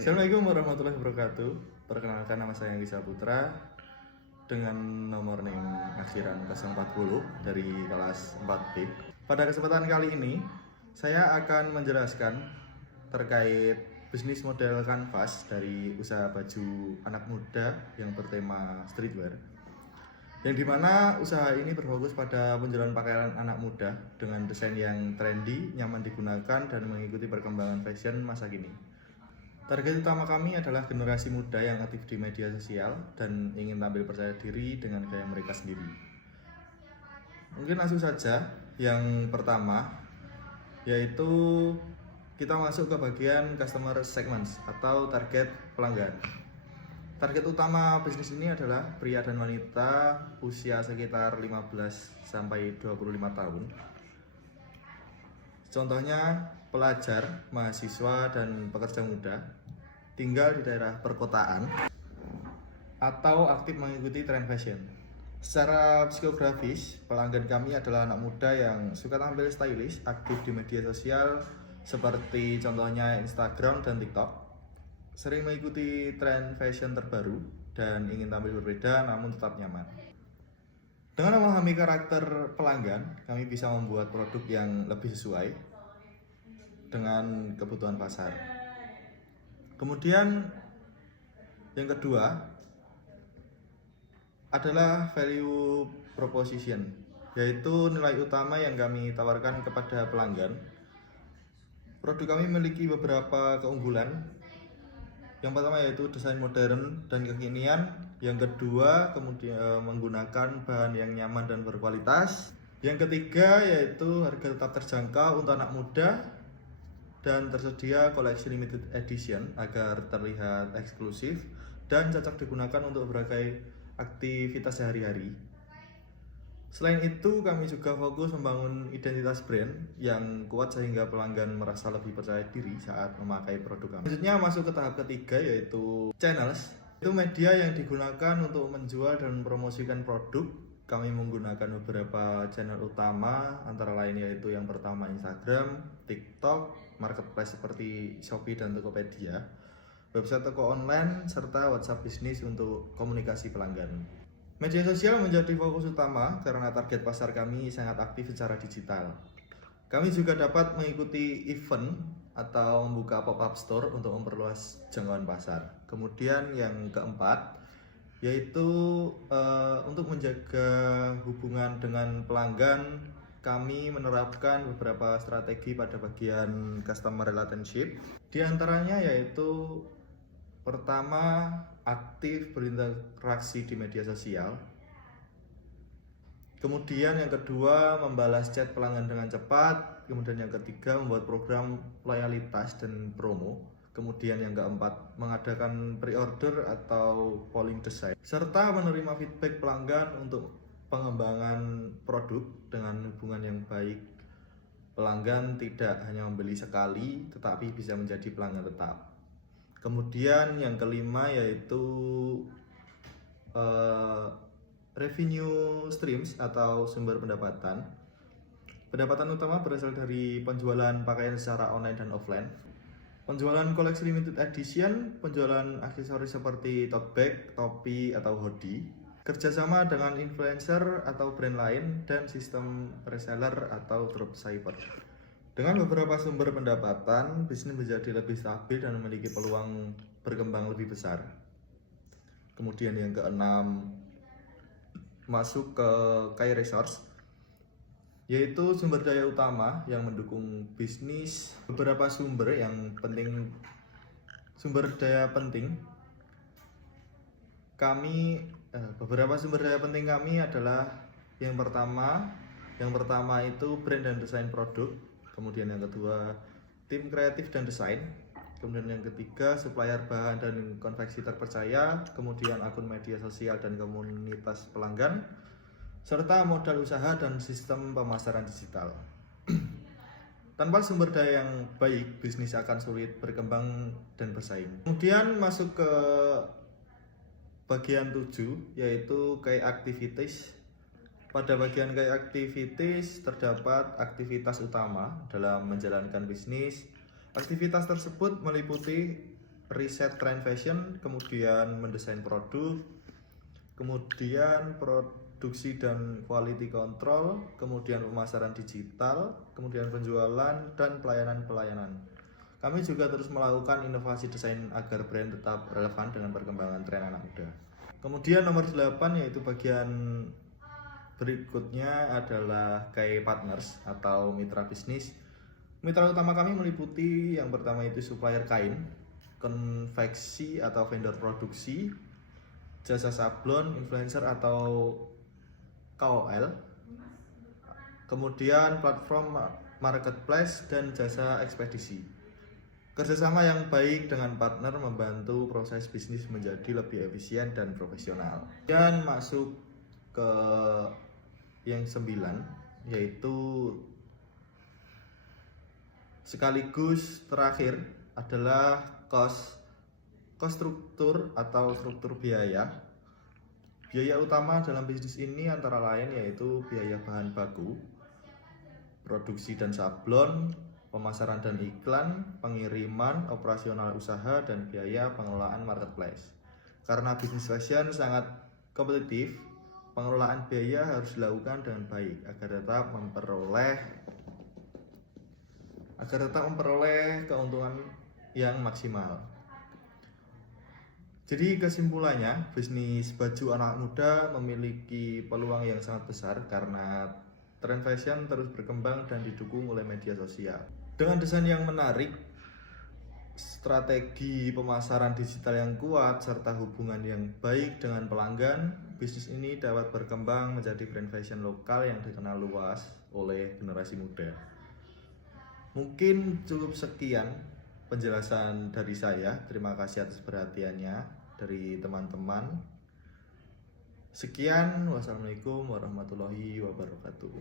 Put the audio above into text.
Assalamualaikum warahmatullahi wabarakatuh. Perkenalkan, nama saya Anggi Saputra dengan nomor NIM akhiran 040 dari kelas 4B. Pada kesempatan kali ini, saya akan menjelaskan terkait bisnis model kanvas dari usaha baju anak muda yang bertema streetwear. Yang dimana usaha ini berfokus pada penjualan pakaian anak muda dengan desain yang trendy, nyaman digunakan, dan mengikuti perkembangan fashion masa kini. Target utama kami adalah generasi muda yang aktif di media sosial dan ingin tampil percaya diri dengan gaya mereka sendiri. Mungkin langsung saja, yang pertama yaitu kita masuk ke bagian customer segments atau target pelanggan. Target utama bisnis ini adalah pria dan wanita usia sekitar 15 sampai 25 tahun. Contohnya pelajar, mahasiswa, dan pekerja muda tinggal di daerah perkotaan atau aktif mengikuti tren fashion. Secara psikografis, pelanggan kami adalah anak muda yang suka tampil stylish, aktif di media sosial seperti contohnya Instagram dan TikTok, sering mengikuti tren fashion terbaru dan ingin tampil berbeda namun tetap nyaman. Dengan memahami karakter pelanggan, kami bisa membuat produk yang lebih sesuai dengan kebutuhan pasar. Kemudian yang kedua adalah value proposition, yaitu nilai utama yang kami tawarkan kepada pelanggan. Produk kami memiliki beberapa keunggulan. Yang pertama yaitu desain modern dan kekinian. Yang kedua kemudian menggunakan bahan yang nyaman dan berkualitas. Yang ketiga yaitu harga tetap terjangkau untuk anak muda dan tersedia koleksi limited edition agar terlihat eksklusif dan cocok digunakan untuk berbagai aktivitas sehari-hari. Selain itu, kami juga fokus membangun identitas brand yang kuat sehingga pelanggan merasa lebih percaya diri saat memakai produk kami. Selanjutnya masuk ke tahap ketiga yaitu channels. Itu media yang digunakan untuk menjual dan mempromosikan produk. Kami menggunakan beberapa channel utama, antara lain yaitu yang pertama Instagram, TikTok, marketplace seperti Shopee dan Tokopedia, website toko online, serta WhatsApp bisnis untuk komunikasi pelanggan. Media sosial menjadi fokus utama karena target pasar kami sangat aktif secara digital. Kami juga dapat mengikuti event atau membuka pop-up store untuk memperluas jangkauan pasar. Kemudian yang keempat yaitu untuk menjaga hubungan dengan pelanggan, kami menerapkan beberapa strategi pada bagian customer relationship. Di antaranya yaitu pertama, aktif berinteraksi di media sosial. Kemudian yang kedua, membalas chat pelanggan dengan cepat. Kemudian yang ketiga, membuat program loyalitas dan promo. Kemudian yang keempat, mengadakan pre-order atau polling design, serta menerima feedback pelanggan untuk pengembangan produk dengan hubungan yang baik. Pelanggan tidak hanya membeli sekali, tetapi bisa menjadi pelanggan tetap. Kemudian yang kelima yaitu revenue streams atau sumber pendapatan. Pendapatan utama berasal dari penjualan pakaian secara online dan offline, penjualan koleksi limited edition, penjualan aksesoris seperti tote bag, topi, atau hoodie, kerjasama dengan influencer atau brand lain, dan sistem reseller atau dropshipper. Dengan beberapa sumber pendapatan, bisnis menjadi lebih stabil dan memiliki peluang berkembang lebih besar. Kemudian yang keenam, masuk ke key resource, yaitu sumber daya utama yang mendukung bisnis. Beberapa sumber yang penting, sumber daya penting kami, beberapa sumber daya penting kami adalah yang pertama itu brand dan desain produk. Kemudian yang kedua, tim kreatif dan desain. Kemudian yang ketiga, supplier bahan dan konveksi terpercaya. Kemudian akun media sosial dan komunitas pelanggan, serta modal usaha dan sistem pemasaran digital. Tanpa sumber daya yang baik, bisnis akan sulit berkembang dan bersaing. Kemudian masuk ke bagian 7 yaitu key activities. Pada bagian key activities terdapat aktivitas utama dalam menjalankan bisnis. Aktivitas tersebut meliputi riset tren fashion, kemudian mendesain produk, kemudian produksi dan quality control, kemudian pemasaran digital, kemudian penjualan dan pelayanan-pelayanan. Kami juga terus melakukan inovasi desain agar brand tetap relevan dengan perkembangan tren anak muda. Kemudian nomor 8 yaitu bagian berikutnya adalah key partners atau mitra bisnis. Mitra utama kami meliputi yang pertama itu supplier kain, konveksi atau vendor produksi, jasa sablon, influencer atau KOL, kemudian platform marketplace dan jasa ekspedisi. Kerjasama yang baik dengan partner membantu proses bisnis menjadi lebih efisien dan profesional. Dan masuk ke yang 9 yaitu sekaligus terakhir adalah cost struktur atau struktur biaya. Biaya utama dalam bisnis ini antara lain yaitu biaya bahan baku, produksi dan sablon, pemasaran dan iklan, pengiriman, operasional usaha, dan biaya pengelolaan marketplace. Karena bisnis fashion sangat kompetitif, pengelolaan biaya harus dilakukan dengan baik agar tetap memperoleh keuntungan yang maksimal. Jadi kesimpulannya, bisnis baju anak muda memiliki peluang yang sangat besar karena tren fashion terus berkembang dan didukung oleh media sosial. Dengan desain yang menarik, strategi pemasaran digital yang kuat, serta hubungan yang baik dengan pelanggan, bisnis ini dapat berkembang menjadi brand fashion lokal yang dikenal luas oleh generasi muda. Mungkin cukup sekian penjelasan dari saya. Terima kasih atas perhatiannya dari teman-teman. Sekian, wassalamualaikum warahmatullahi wabarakatuh.